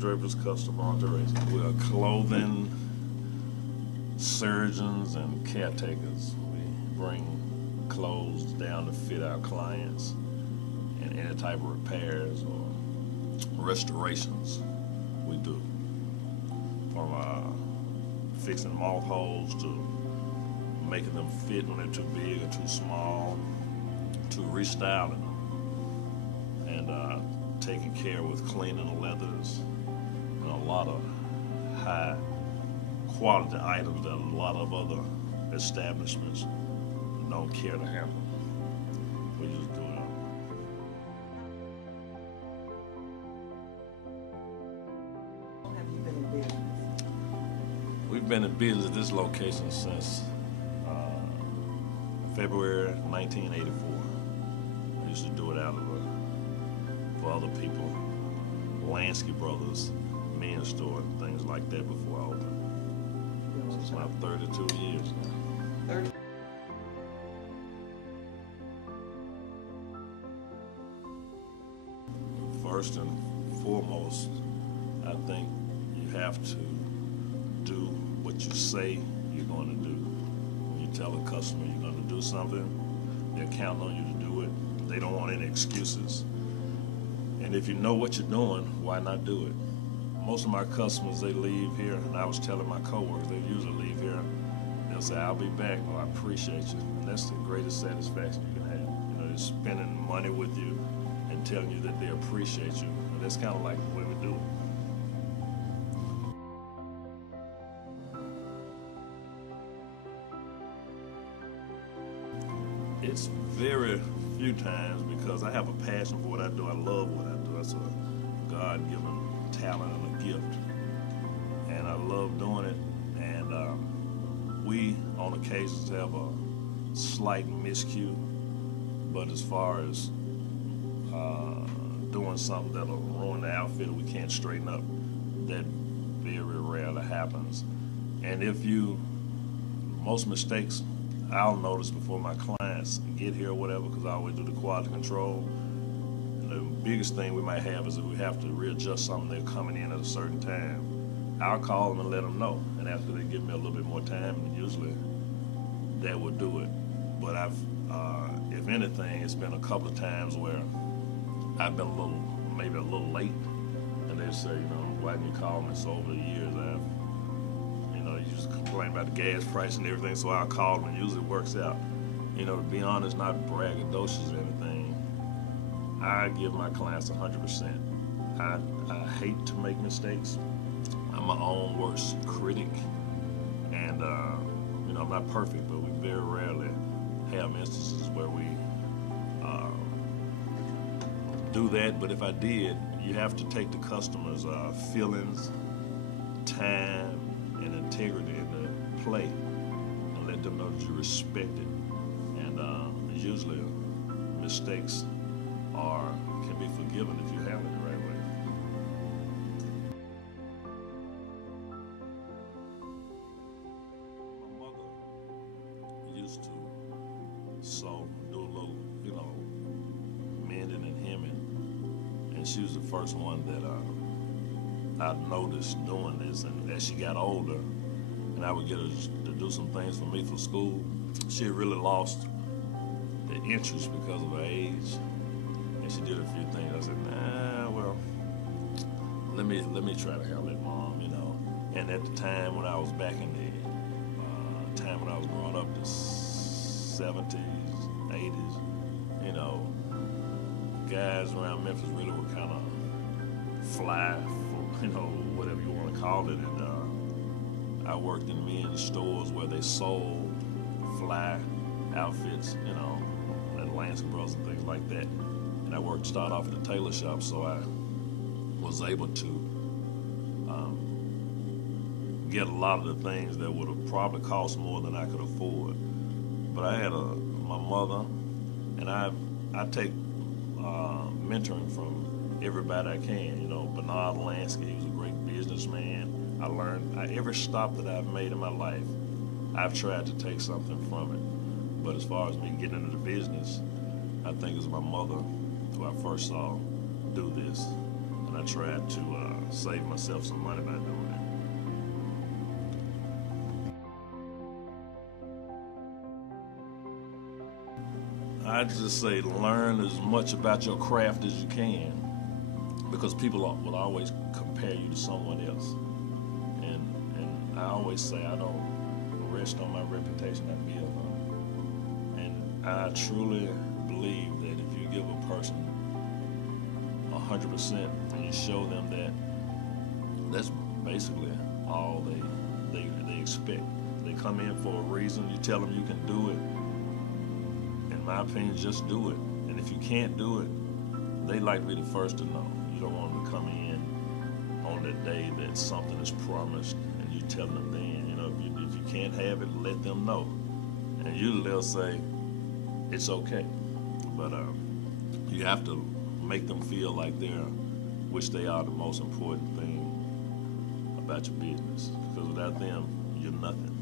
Draper's Custom Alterations. We are clothing surgeons and caretakers. We bring clothes down to fit our clients and any type of repairs or restorations we do. From fixing mothballs to making them fit when they're too big or too small, to restyling them, and taking care with cleaning the leathers, and a lot of high quality items that a lot of other establishments don't care to handle. We just do it. How long have you been in business? We've been in business at this location since February 1984. I used to do it out of for other people, Lansky Brothers, men's store, and things like that before I opened. So it's about 32 years now. 30. First and foremost, I think you have to do what you say you're going to do. When you tell a customer you're going to do something, they're counting on you to do it. They don't want any excuses. And if you know what you're doing, why not do it? Most of my customers, they leave here, and I was telling my coworkers, they usually leave here, they'll say, I'll be back, or I appreciate you. And that's the greatest satisfaction you can have. You know, they're spending money with you and telling you that they appreciate you. And that's kind of like the way we do it. It's very few times because I have a passion for what I do. I love what I do. That's a God-given talent and a gift. And I love doing it. And we, on occasions, have a slight miscue. But as far as doing something that'll ruin the outfit we can't straighten up, that very rarely happens. And most mistakes I'll notice before my clients get here or whatever, because I always do the quality control. And the biggest thing we might have is if we have to readjust something, they're coming in at a certain time. I'll call them and let them know. And after they give me a little bit more time, usually that will do it. But if anything, it's been a couple of times where I've been maybe a little late. And they say, why didn't you call me? So over the years, you just complain about the gas price and everything, so I'll call them, and usually it works out. To be honest, not braggadocious or anything, I give my clients 100%. I hate to make mistakes. I'm my own worst critic, and I'm not perfect, but we very rarely have instances where we do that. But if I did, you have to take the customer's feelings, time, and integrity into play, and let them know that you respect it. And usually mistakes can be forgiven if you handle it the right way. My mother used to do a little, mending and hemming, and she was the first one that I noticed doing this. And as she got older, and I would get her to do some things for me for school, she had really lost the interest because of her age, and she did a few things. I said, let me try to handle it, Mom. And at the time when I was back in the time when I was growing up, the 70s, 80s, guys around Memphis really were kind of fly, whatever you want to call it. And I worked in men's stores where they sold fly outfits, at Lansky Brothers and things like that. And I started off at a tailor shop, so I was able to get a lot of the things that would have probably cost more than I could afford. But I had my mother, and I take mentoring from everybody I can. Bernard Lansky, he was a great businessman. I learned every stop that I've made in my life, I've tried to take something from it. But as far as me getting into the business, I think it was my mother who I first saw do this, and I tried to save myself some money by doing it. I just say learn as much about your craft as you can, because people will always compare you to someone else. And I always say I don't rest on my reputation I build on. And I truly believe that if you give a person 100% and you show them that, that's basically all they expect. They come in for a reason. You tell them you can do it. In my opinion, just do it. And if you can't do it, they like to be the first to know. You don't want them to come in on the day that something is promised and you tell them then, you know, if you can't have it, let them know. And usually they'll say, it's okay. But you have to make them feel like which they are the most important thing about your business. Because without them, you're nothing.